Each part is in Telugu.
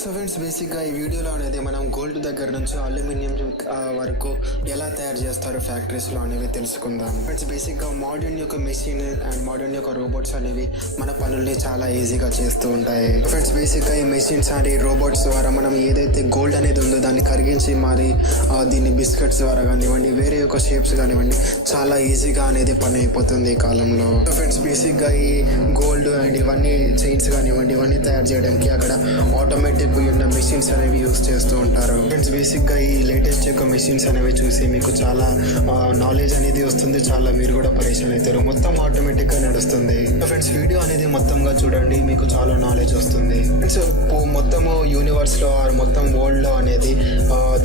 సో ఫ్రెండ్స్, బేసిక్గా ఈ వీడియోలో అనేది మనం గోల్డ్ దగ్గర నుంచి అల్యూమినియం వరకు ఎలా తయారు చేస్తారో ఫ్యాక్టరీస్లో అనేవి తెలుసుకుందాం. ఫ్రెండ్స్, బేసిక్గా మోడర్న్ యొక్క మెషిన్ అండ్ మోడర్న్ యొక్క రోబోట్స్ అనేవి మన పనుల్ని చాలా ఈజీగా చేస్తూ ఉంటాయి. ఫ్రెండ్స్, బేసిక్గా ఈ మెషిన్స్ అండ్ ఈ రోబోట్స్ ద్వారా మనం ఏదైతే గోల్డ్ అనేది ఉందో దాన్ని కరిగించి మరి దీన్ని బిస్కెట్స్ ద్వారా కానివ్వండి, వేరే యొక్క షేప్స్ కానివ్వండి, చాలా ఈజీగా అనేది పని అయిపోతుంది ఈ కాలంలో. సో ఫ్రెండ్స్, బేసిక్గా ఈ గోల్డ్ అండ్ ఇవన్నీ చైన్స్ కానివ్వండి, ఇవన్నీ తయారు చేయడానికి అక్కడ ఆటోమేటిక్ ఉన్న మెషిన్స్ అనేవి యూస్ చేస్తూ ఉంటారు. ఫ్రెండ్స్, బేసిక్గా ఈ లేటెస్ట్ యొక్క మెషిన్స్ అనేవి చూసి మీకు చాలా నాలెడ్జ్ అనేది వస్తుంది, చాలా మీరు కూడా పరేషాన్ అవుతారు. మొత్తం ఆటోమేటిక్ గా నడుస్తుంది. ఫ్రెండ్స్, వీడియో అనేది మొత్తంగా చూడండి, మీకు చాలా నాలెడ్జ్ వస్తుంది. ఫ్రెండ్స్, మొత్తము యూనివర్స్ లో మొత్తం వరల్డ్ లో అనేది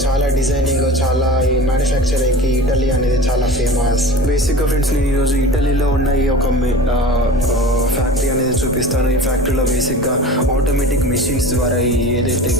చాలా డిజైనింగ్, చాలా ఈ మ్యానుఫ్యాక్చరింగ్ కి ఇటలీ అనేది చాలా ఫేమస్. బేసిక్గా ఫ్రెండ్స్, నేను ఈరోజు ఇటలీలో ఉన్న ఈ ఒక ఫ్యాక్టరీ అనేది చూపిస్తాను. ఈ ఫ్యాక్టరీలో బేసిక్గా ఆటోమేటిక్ మెషిన్స్ ద్వారా ఏదైతే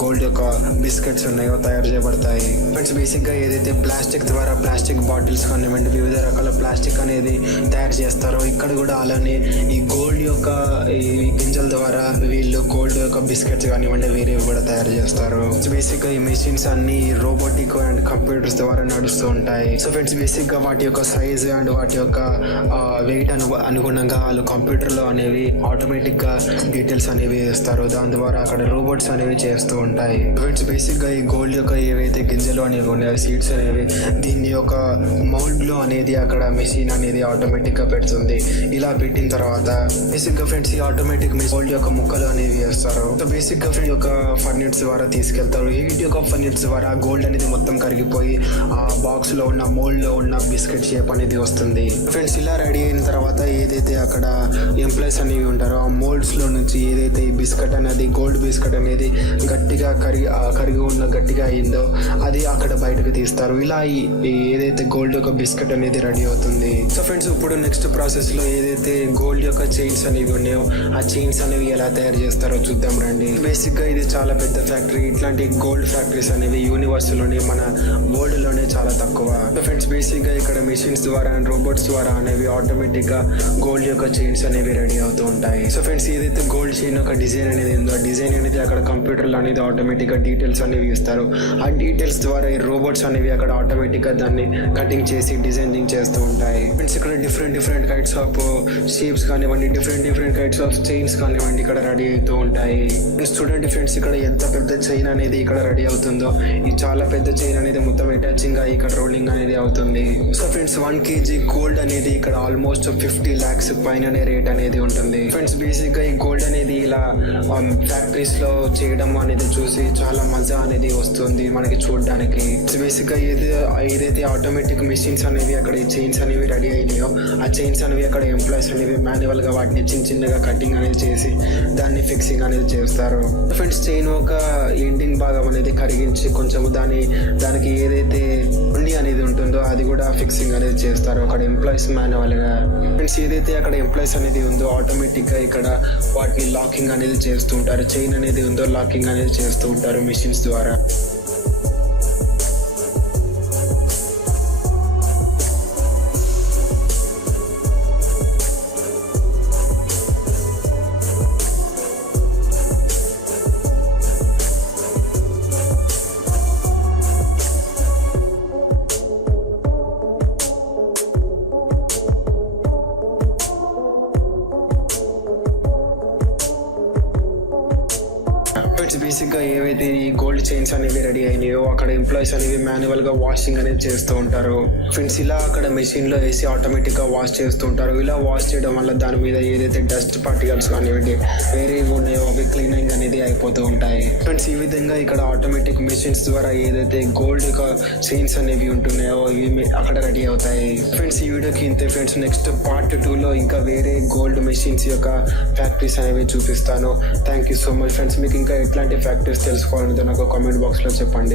గోల్డ్ యొక్క బిస్కెట్స్ ఉన్నాయో తయారు చేయబడతాయి. ఫ్రెండ్స్, బేసిక్గా ఏదైతే ప్లాస్టిక్ ద్వారా ప్లాస్టిక్ బాటిల్స్ కానివ్వండి, వివిధ రకాల ప్లాస్టిక్ అనేది తయారు చేస్తారో ఇక్కడ కూడా అలానే ఈ గోల్డ్ యొక్క ఈ గింజల ద్వారా వీళ్ళు గోల్డ్ యొక్క బిస్కెట్స్ కానివ్వండి వేరేవి కూడా తయారు చేస్తారు. బేసిక్గా ఈ మెషిన్స్ అన్ని రోబోటిక్ అండ్ కంప్యూటర్స్ ద్వారా నడుస్తూ ఉంటాయి. సో ఫ్రెండ్స్, బేసిక్గా వాటి యొక్క సైజ్ అండ్ వాటి యొక్క వెయిట్ అనుగుణంగా వాళ్ళు కంప్యూటర్లో అనేవి ఆటోమేటిక్గా డీటెయిల్స్ అనేవి ఇస్తారు. దాని ద్వారా అక్కడ రోబోట్స్ అనేవి చేస్తూ ఉంటాయి. ఫ్రెండ్స్, బేసిక్గా ఈ గోల్డ్ యొక్క ఏవైతే గింజలు అనేవి ఉన్నాయో సీడ్స్ అనేవి దీన్ని యొక్క మౌల్డ్ లో అనేది అక్కడ మెషిన్ అనేది ఆటోమేటిక్ గా పెడుతుంది. ఇలా పెట్టిన తర్వాత బేసిక్గా ఫ్రెండ్స్ ఈ ఆటోమేటిక్ గోల్డ్ యొక్క ముక్కలు అనేవి వేస్తారు. సో బేసిక్గా ఫ్రెండ్స్ యొక్క ఫర్నెట్స్ ద్వారా తీసుకెళ్తారు. హీట్ యొక్క ఫర్నెట్స్ ద్వారా గోల్డ్ అనేది మొత్తం కరిగిపోయి ఆ బాక్స్ లో ఉన్న మోల్డ్ లో ఉన్న బిస్కెట్ షేప్ అనేది వస్తుంది. ఫ్రెండ్స్, ఇలా రెడీ అయిన తర్వాత ఏదైతే అక్కడ ఎంప్లాయీస్ అనేవి ఉంటారో ఆ మోల్డ్స్ లో నుంచి ఏదైతే ఈ బిస్కెట్ అనేది గోల్డ్ బిస్కెట్ అనేది గట్టిగా కరిగి ఉన్న గట్టిగా అయిందో అది అక్కడ బయటకు తీస్తారు. ఇలా ఏదైతే గోల్డ్ యొక్క బిస్కెట్ అనేది రెడీ అవుతుంది. సో ఫ్రెండ్స్, ఇప్పుడు నెక్స్ట్ ప్రాసెస్ లో ఏదైతే గోల్డ్ యొక్క చైన్స్ అనేవి ఉన్నాయో ఆ చైన్స్ అనేవి ఎలా తయారు చేస్తారో చూద్దాం రండి. బేసిక్ గా ఇది చాలా పెద్ద ఫ్యాక్టరీ. ఇట్లాంటి గోల్డ్ ఫ్యాక్టరీస్ అనేవి యూనివర్స్ లోనే మన వరల్డ్ లోనే చాలా తక్కువ. సో ఫ్రెండ్స్, బేసిక్ గా ఇక్కడ మెషిన్స్ ద్వారా అండ్ రోబోట్స్ ద్వారా అనేవి ఆటోమేటిక్ గా గోల్డ్ యొక్క చైన్స్ అనేవి రెడీ అవుతూ ఉంటాయి. సో ఫ్రెండ్స్, ఏదైతే గోల్డ్ చైన్ యొక్క డిజైన్ అనేది ఉందో ఆ డిజైన్ అనేది అక్కడ కంప్యూటర్ లో అనేది ఆటోమేటిక్ గా డీటెయిల్స్ అనేవి ఇస్తారు. ఆ డీటెయిల్స్ ద్వారా ఈ రోబోట్స్ అనేవి అక్కడ ఆటోమేటిక్ గా దాన్ని కటింగ్ చేసి డిజైనింగ్ చేస్తూ ఉంటాయి. ఫ్రెండ్స్, ఇక్కడ డిఫరెంట్ కైట్స్ ఆఫ్ షేప్స్ కానివ్వండి, డిఫరెంట్ కైట్స్ ఆఫ్ చైన్స్ కానివ్వండి ఇక్కడ రెడీ అవుతూ ఉంటాయి. చూడండి ఫ్రెండ్స్, ఇక్కడ ఎంత పెద్ద చైన్ అనేది ఇక్కడ రెడీ అవుతుందో ఈ చాలా పెద్ద చైన్ అనేది మొత్తం అటాచింగ్ గా ఇక్కడ రోలింగ్ అనేది అవుతుంది. సో ఫ్రెండ్స్, 1 kg గోల్డ్ అనేది ఇక్కడ ఆల్మోస్ట్ 50 lakhs పైననే రేట్ అనేది ఉంటుంది. ఫ్రెండ్స్, బేసిక్ గా ఈ గోల్డ్ అనేది ఇలా ఫ్యాక్టరీస్ లో చేయడం అనేది చూసి చాలా మజా అనేది వస్తుంది మనకి చూడడానికి. బేసిక్ గా ఏదైతే ఆటోమేటిక్ మెషిన్స్ అనేవి అక్కడ ఈ చైన్స్ అనేవి రెడీ అయినాయో ఆ చైన్స్ అనేవి అక్కడ ఎంప్లాయీస్ అనేవి మాన్యువల్ గా వాటిని చిన్నగా కటింగ్ అనేది చేసి దాన్ని ఫిక్సింగ్ అనేది చేస్తారు. ఫ్రెండ్స్, చైన్ ఒక ఎండింగ్ భాగం అనేది కరిగించి కొంచెం దానికి ఏదైతే ఉండి అనేది ఉంటుందో అది కూడా ఫిక్సింగ్ అనేది చేస్తారు అక్కడ ఎంప్లాయీస్ మాన్యువల్ గా. ఫ్రెండ్స్, ఏదైతే అక్కడ ఎంప్లాయీస్ అనేది ఉందో ఆటోమేటిక్ గా ఇక్కడ వాటిని లాకింగ్ అనేది చేస్తూ ఉంటారు. చైన్ అనేది ఉందో లాకింగ్ అనేది చేస్తూ ఉంటారు మెషిన్స్ ద్వారా. బేసిక్ గా ఏవైతే ఈ గోల్డ్ చైన్స్ అనేవి రెడీ అయినాయో అక్కడ ఎంప్లాయీస్ అనేవి మాన్యువల్ గా వాషింగ్ అనేది చేస్తూ ఉంటారు. ఫ్రెండ్స్, ఇలా అక్కడ మెషిన్ లో వేసి ఆటోమేటిక్ గా వాష్ చేస్తూ ఉంటారు. ఇలా వాష్ చేయడం వల్ల దాని మీద ఏదైతే డస్ట్ పార్టికల్స్ కానివ్వండి వేరేవి ఉన్నాయో అవి క్లీనింగ్ అనేది అయిపోతూ ఉంటాయి. ఫ్రెండ్స్, ఈ విధంగా ఇక్కడ ఆటోమేటిక్ మెషిన్స్ ద్వారా ఏదైతే గోల్డ్ యొక్క చైన్స్ అనేవి ఉంటున్నాయో ఇవి అక్కడ రెడీ అవుతాయి. ఫ్రెండ్స్, ఈ వీడియోకి ఇంతే ఫ్రెండ్స్. నెక్స్ట్ పార్ట్ 2 లో ఇంకా వేరే గోల్డ్ మెషిన్స్ యొక్క ఫ్యాక్టరీస్ అనేవి చూపిస్తాను. Thank you so much friends. మీకు ఇంకా ఎట్లాంటి ఫ్యాక్టరీస్ తెలుసుకోవాలంటే నాకు కామెంట్ బాక్స్ లో చెప్పండి.